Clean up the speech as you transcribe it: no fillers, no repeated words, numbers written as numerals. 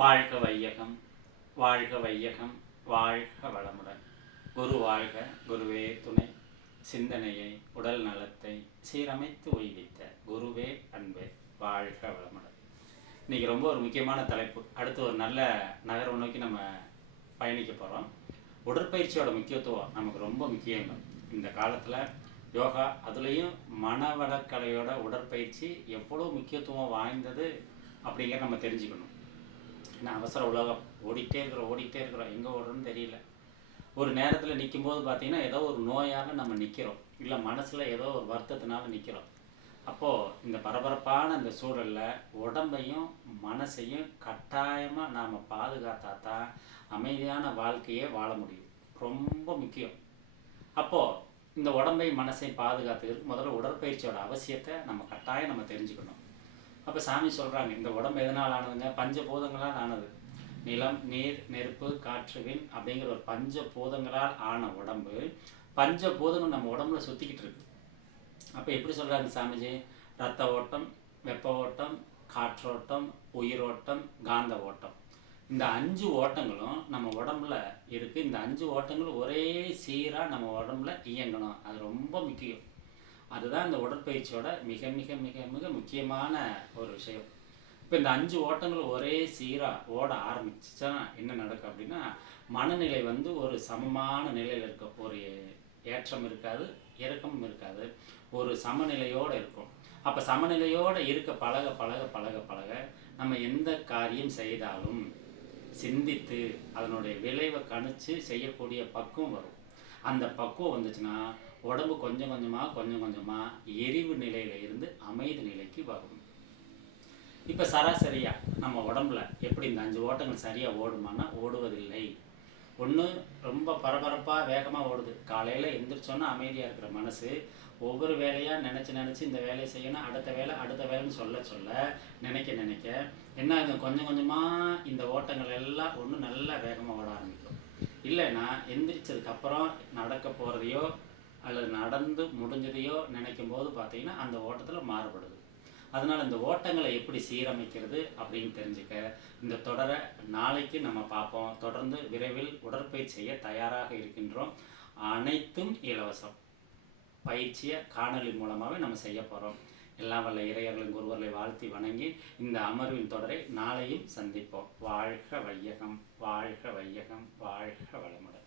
வாழ்க வையகம், வாழ்க வையகம், வாழ்க வளமுடன். குரு வாழ்க, குருவே துணை. சிந்தனையை, உடல் நலத்தை சீரமைத்து உய்வித்த குருவே அன்பே, வாழ்க வளமுடன். இன்றைக்கி ரொம்ப ஒரு முக்கியமான தலைப்பு. அடுத்து ஒரு நல்ல நகர்வை நோக்கி நம்ம பயணிக்க போகிறோம். உடற்பயிற்சியோட முக்கியத்துவம் நமக்கு ரொம்ப முக்கியம். இந்த காலத்தில் யோகா, அதுலேயும் மனவளக்கலையோட உடற்பயிற்சி எவ்வளோ முக்கியத்துவம் வாய்ந்தது அப்படிங்கிறத நம்ம தெரிஞ்சுக்கணும். ஏன்னா அவசர உலகம், ஓடிக்கிட்டே இருக்கிறோம், எங்கே ஓடுறோன்னு தெரியல. ஒரு நேரத்தில் நிற்கும்போது பார்த்திங்கன்னா ஏதோ ஒரு நோயாக நம்ம நிற்கிறோம், இல்லை மனசில் ஏதோ ஒரு வருத்தத்தினால நிற்கிறோம். அப்போது இந்த பரபரப்பான இந்த சூழலில் உடம்பையும் மனசையும் கட்டாயமாக நாம் பாதுகாத்தா தான் அமைதியான வாழ்க்கையே வாழ முடியும். ரொம்ப முக்கியம். அப்போது இந்த உடம்பை மனசை பாதுகாத்துக்கிறதுக்கு முதல்ல உடற்பயிற்சியோட அவசியத்தை நம்ம கட்டாயம் நம்ம தெரிஞ்சுக்கணும். அப்போ சாமி சொல்கிறாங்க, இந்த உடம்பு எதனால் ஆனதுங்க? பஞ்சபூதங்களால் ஆனது. நிலம், நீர், நெருப்பு, காற்று, விண் அப்படிங்கிற ஒரு பஞ்சபூதங்களால் ஆன உடம்பு. பஞ்சபூதங்கள் நம்ம உடம்புல சுற்றிக்கிட்டு இருக்கு. அப்போ எப்படி சொல்கிறாங்க சாமிஜி? ரத்த ஓட்டம், வெப்ப ஓட்டம், காற்றோட்டம், உயிரோட்டம், காந்த ஓட்டம். இந்த 5 ஓட்டங்களும் நம்ம உடம்புல இருக்குது. இந்த 5 ஓட்டங்களும் ஒரே சீராக நம்ம உடம்புல இயங்கணும். அது ரொம்ப முக்கியம். அதுதான் இந்த உடற்பயிற்சியோட மிக மிக மிக மிக முக்கியமான ஒரு விஷயம். இப்போ இந்த 5 ஓட்டங்கள் ஒரே சீராக ஓட ஆரம்பிச்சுன்னா என்ன நடக்கும் அப்படின்னா, மனநிலை ஒரு சமமான நிலையில் இருக்கும். ஒரு ஏற்றம் இருக்காது, இறக்கமும் இருக்காது, ஒரு சமநிலையோடு இருக்கும். அப்போ சமநிலையோடு இருக்க பழக பழக பழக பழக நம்ம எந்த காரியம் செய்தாலும் சிந்தித்து அதனுடைய விளைவை கணிச்சு செய்யக்கூடிய பக்குவம் வரும். அந்த பக்குவம் வந்துச்சுன்னா உடம்பு கொஞ்சம் கொஞ்சமாக எரிவு நிலையில இருந்து அமைதி நிலைக்கு வரும். இப்போ சராசரியாக நம்ம உடம்புல எப்படி இந்த 5 ஓட்டங்கள் சரியாக ஓடுமானா ஓடுவதில்லை. ஒன்று ரொம்ப பரபரப்பாக வேகமாக ஓடுது. காலையில் எந்திரிச்சோன்னா அமைதியாக இருக்கிற மனசு ஒவ்வொரு வேலையாக நினச்சி இந்த வேலையை செய்யணும், அடுத்த வேலைன்னு சொல்ல நினைக்க என்ன ஆகுது? கொஞ்சம் கொஞ்சமாக இந்த ஓட்டங்கள் எல்லாம் ஒன்று நல்லா வேகமாக ஓட ஆரம்பிக்கும். இல்லைன்னா எந்திரிச்சதுக்கப்புறம் நடக்க போகிறதையோ அல்லது நடந்து முடிஞ்சதையோ நினைக்கும் போது பார்த்தீங்கன்னா அந்த ஓட்டத்தில் மாறுபடுது. அதனால் இந்த ஓட்டங்களை எப்படி சீரமைக்கிறது அப்படின்னு தெரிஞ்சுக்க இந்த தொடரை நாளைக்கு நம்ம பார்ப்போம். தொடர்ந்து விரைவில் உடற்பயிற்சி செய்ய தயாராக இருக்கின்றோம். அனைத்தும் இலவசம். பயிற்சியை காணொலி மூலமாகவே நம்ம செய்ய போகிறோம். எல்லாம் வல்ல இறையர்களின் குருவர்களை வாழ்த்தி வணங்கி இந்த அமர்வின் தொடரை நாளையும் சந்திப்போம். வாழ்க வையகம், வாழ்க வையகம், வாழ்க வளமுடன்.